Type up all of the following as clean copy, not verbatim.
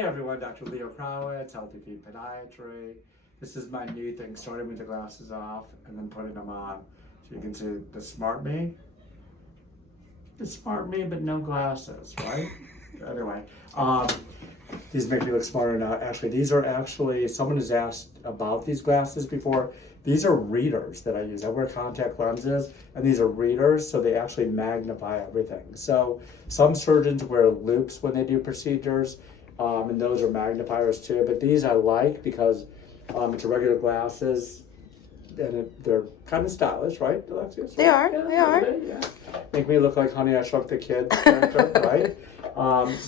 Hey everyone, Dr. Leo Krawetz, Healthy Feet Podiatry. This is my new thing, starting with the glasses off and then putting them on. So you can see the smart me. The smart me, but no glasses, right? Anyway, these make me look smarter now. Actually, these are someone has asked about these glasses before. These are readers that I use. I wear contact lenses, and these are readers, so they actually magnify everything. So some surgeons wear loupes when they do procedures, and those are magnifiers too. But these I like because it's regular glasses, and they're kind of stylish, right, Alexius? They are. Yeah, they are. Yeah. Make me look like Honey, I Shrunk the Kids character, right?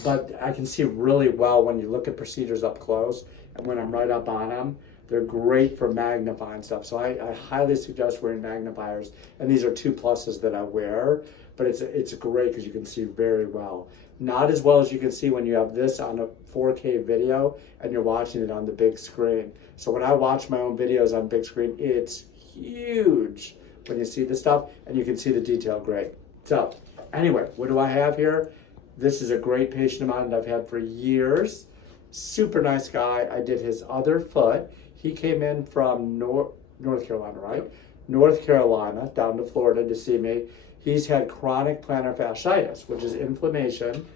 But I can see really well when you look at procedures up close, and when I'm right up on them. They're great for magnifying stuff. So I highly suggest wearing magnifiers. And these are 2 pluses that I wear, but it's great because you can see very well. Not as well as you can see when you have this on a 4K video and you're watching it on the big screen. So when I watch my own videos on big screen, it's huge when you see the stuff and you can see the detail great. So anyway, what do I have here? This is a great patient of mine that I've had for years. Super nice guy. I did his other foot. He came in from North Carolina, right? Yep. North Carolina, down to Florida to see me. He's had chronic plantar fasciitis, which is inflammation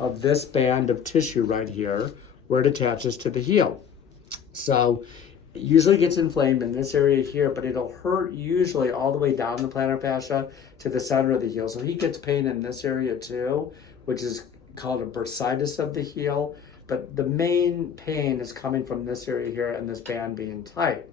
of this band of tissue right here where it attaches to the heel. So it usually gets inflamed in this area here, but it'll hurt usually all the way down the plantar fascia to the center of the heel. So he gets pain in this area too, which is called a bursitis of the heel. But the main pain is coming from this area here and this band being tight.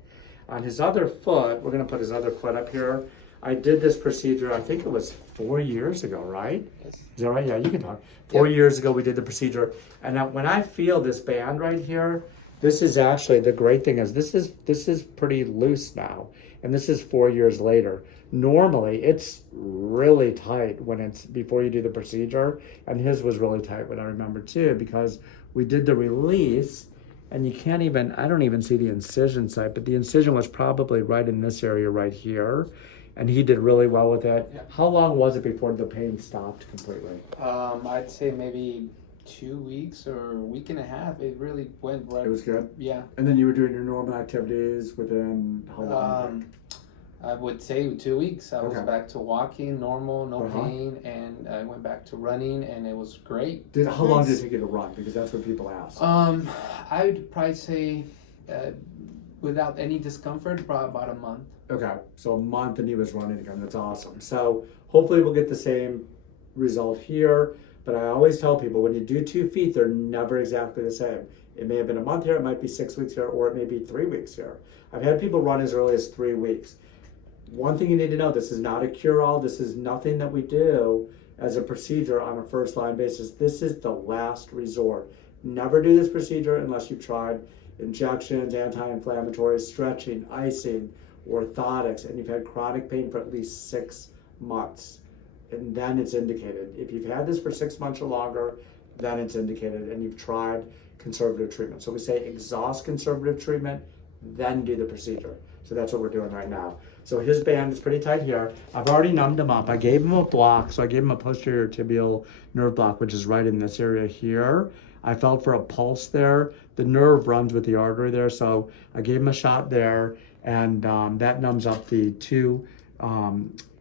On his other foot, we're going to put his other foot up here. I did this procedure, I think it was 4 years ago, right? Yes. Is that right? Yeah, you can talk. 4 years ago, we did the procedure. And now when I feel this band right here, this is actually, the great thing is this is pretty loose now. And this is 4 years later. Normally, it's really tight when it's before you do the procedure. And his was really tight, what I remember too, because we did the release and you can't even, I don't even see the incision site, but the incision was probably right in this area right here. And he did really well with it. Yeah. How long was it before the pain stopped completely? I'd say maybe 2 weeks or a week and a half. It really went right. It was good? Yeah. And then you were doing your normal activities within how long? I would say 2 weeks. I was back to walking, normal, no pain, and I went back to running, and it was great. How long did it take you to run? Because that's what people ask. I would probably say without any discomfort, probably about a month. Okay, so a month and he was running again. That's awesome. So hopefully we'll get the same result here. But I always tell people when you do 2 feet, they're never exactly the same. It may have been a month here, it might be 6 weeks here, or it may be 3 weeks here. I've had people run as early as 3 weeks. One thing you need to know, this is not a cure-all. This is nothing that we do as a procedure on a first-line basis. This is the last resort. Never do this procedure unless you've tried injections, anti-inflammatories, stretching, icing, orthotics, and you've had chronic pain for at least 6 months. And then it's indicated. If you've had this for 6 months or longer, then it's indicated, and you've tried conservative treatment. So we say exhaust conservative treatment, then do the procedure. So that's what we're doing right now. So his band is pretty tight here. I've already numbed him up. I gave him a block. So I gave him a posterior tibial nerve block, which is right in this area here. I felt for a pulse there. The nerve runs with the artery there. So I gave him a shot there, and that numbs up the 2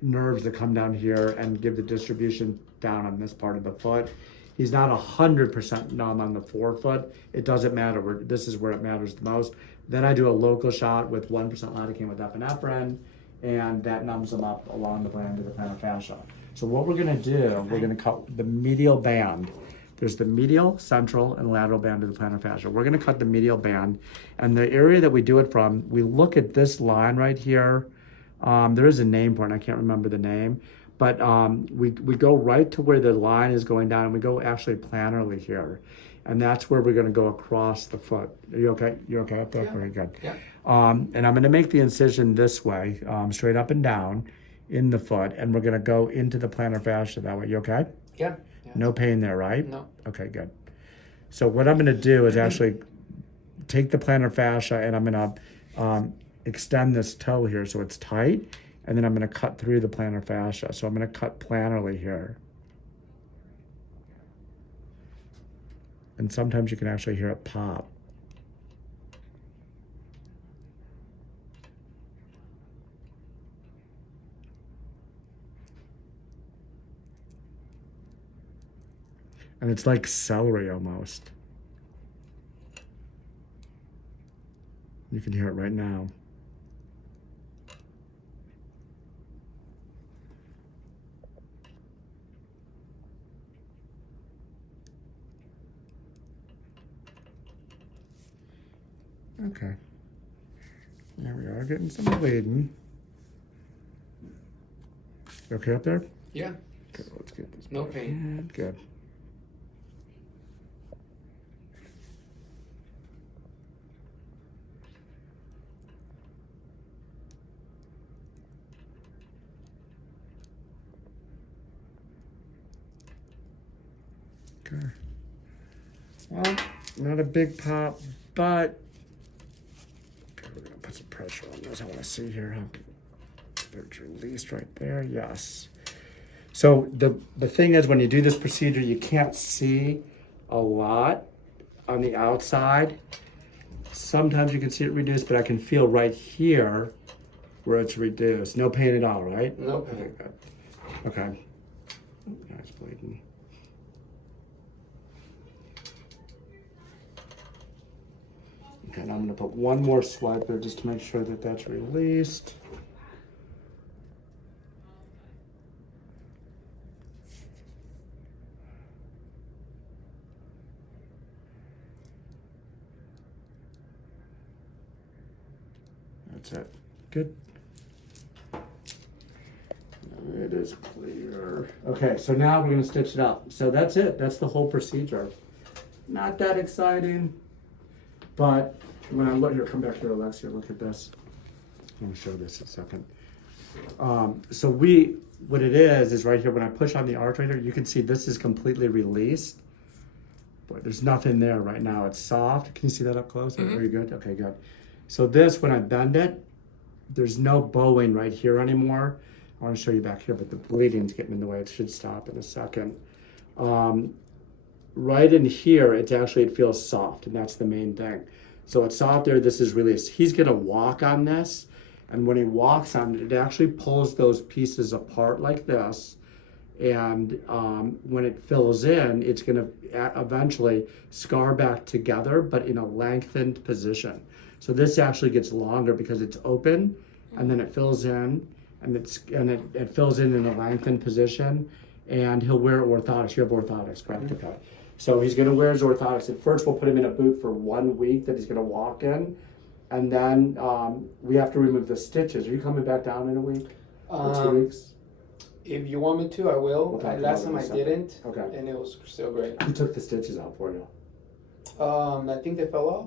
nerves that come down here and give the distribution down on this part of the foot. He's not 100% numb on the forefoot. It doesn't matter. This is where it matters the most. Then I do a local shot with 1% lidocaine with epinephrine, and that numbs them up along the band of the plantar fascia. So what we're gonna do, we're gonna cut the medial band. There's the medial, central, and lateral band of the plantar fascia. We're gonna cut the medial band, and the area that we do it from, we look at this line right here. There is a name for it, and I can't remember the name, but we go right to where the line is going down, and we go actually planarly here. And that's where we're gonna go across the foot. Are you okay? You're okay up there? Yeah. Very good. Yeah. And I'm gonna make the incision this way, straight up and down in the foot, and we're gonna go into the plantar fascia that way. You okay? Yeah. No pain there, right? No. Okay, good. So what I'm gonna do is actually take the plantar fascia, and I'm gonna extend this toe here so it's tight, and then I'm gonna cut through the plantar fascia. So I'm gonna cut planarly here. and sometimes you can actually hear it pop. And it's like celery almost. You can hear it right now. Okay. There we are, getting some bleeding. You okay up there? Yeah. Okay, let's get this. No pain. Good. Okay. Well, not a big pop, but okay, we're gonna put some pressure on this. I want to see here how it's released right there. Yes. So the thing is, when you do this procedure, you can't see a lot on the outside. Sometimes you can see it reduced, but I can feel right here where it's reduced. No pain at all, right? No pain. Okay, good. Okay. Nice bleeding. Okay, now I'm going to put one more swipe there just to make sure that that's released. That's it. Good. It is clear. Okay, so now we're going to stitch it up. So that's it. That's the whole procedure. Not that exciting, but when I look here, come back here, Alexia, look at this. Let me show this in a second. So what it is right here, when I push on the arch right here, you can see this is completely released. Boy, there's nothing there right now. It's soft. Can you see that up close? Mm-hmm. Are you good? Okay, good. So this, when I bend it, there's no bowing right here anymore. I want to show you back here, but the bleeding's getting in the way. It should stop in a second. Right in here, it feels soft, and that's the main thing. So it's soft there, this is released. He's gonna walk on this, and when he walks on it, it actually pulls those pieces apart like this, and when it fills in, it's gonna eventually scar back together, but in a lengthened position. So this actually gets longer because it's open, and then it fills in, and it fills in a lengthened position, and he'll wear orthotics. You have orthotics, correct? Mm-hmm. Okay. So he's gonna wear his orthotics. At first, we'll put him in a boot for 1 week that he's gonna walk in, and then we have to remove the stitches. Are you coming back down in a week or 2 weeks? If you want me to, I will. Okay, Last time I didn't, okay. and it was still great. Who took the stitches out for you? I think they fell off.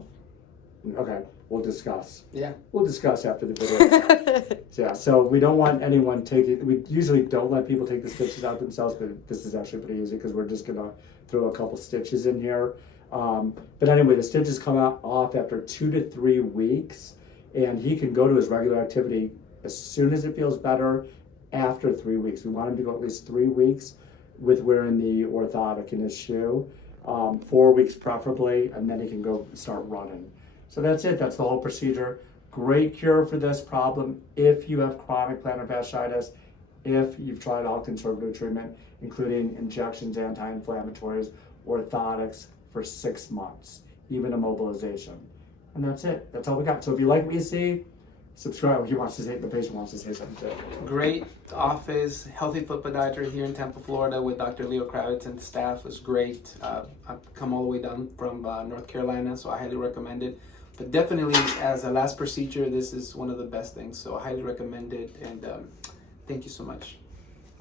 Okay, we'll discuss. Yeah. We'll discuss after the video. Yeah, so we don't want anyone taking, we usually don't let people take the stitches out themselves, but this is actually pretty easy because we're just gonna throw a couple stitches in here. But anyway, the stitches come off after 2 to 3 weeks, and he can go to his regular activity as soon as it feels better after 3 weeks. We want him to go at least 3 weeks with wearing the orthotic in his shoe, 4 weeks preferably, and then he can go start running. So that's it, that's the whole procedure. Great cure for this problem if you have chronic plantar fasciitis, if you've tried all conservative treatment, including injections, anti-inflammatories, orthotics for 6 months, even immobilization. And that's it, that's all we got. So if you like what you see, subscribe. The patient wants to say something too. Great office, healthy foot podiatry here in Tampa, Florida with Dr. Leo Krawetz and staff was great. I've come all the way down from North Carolina, so I highly recommend it. But definitely, as a last procedure, this is one of the best things. So I highly recommend it, and thank you so much.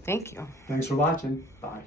Thank you. Thanks for watching. Bye.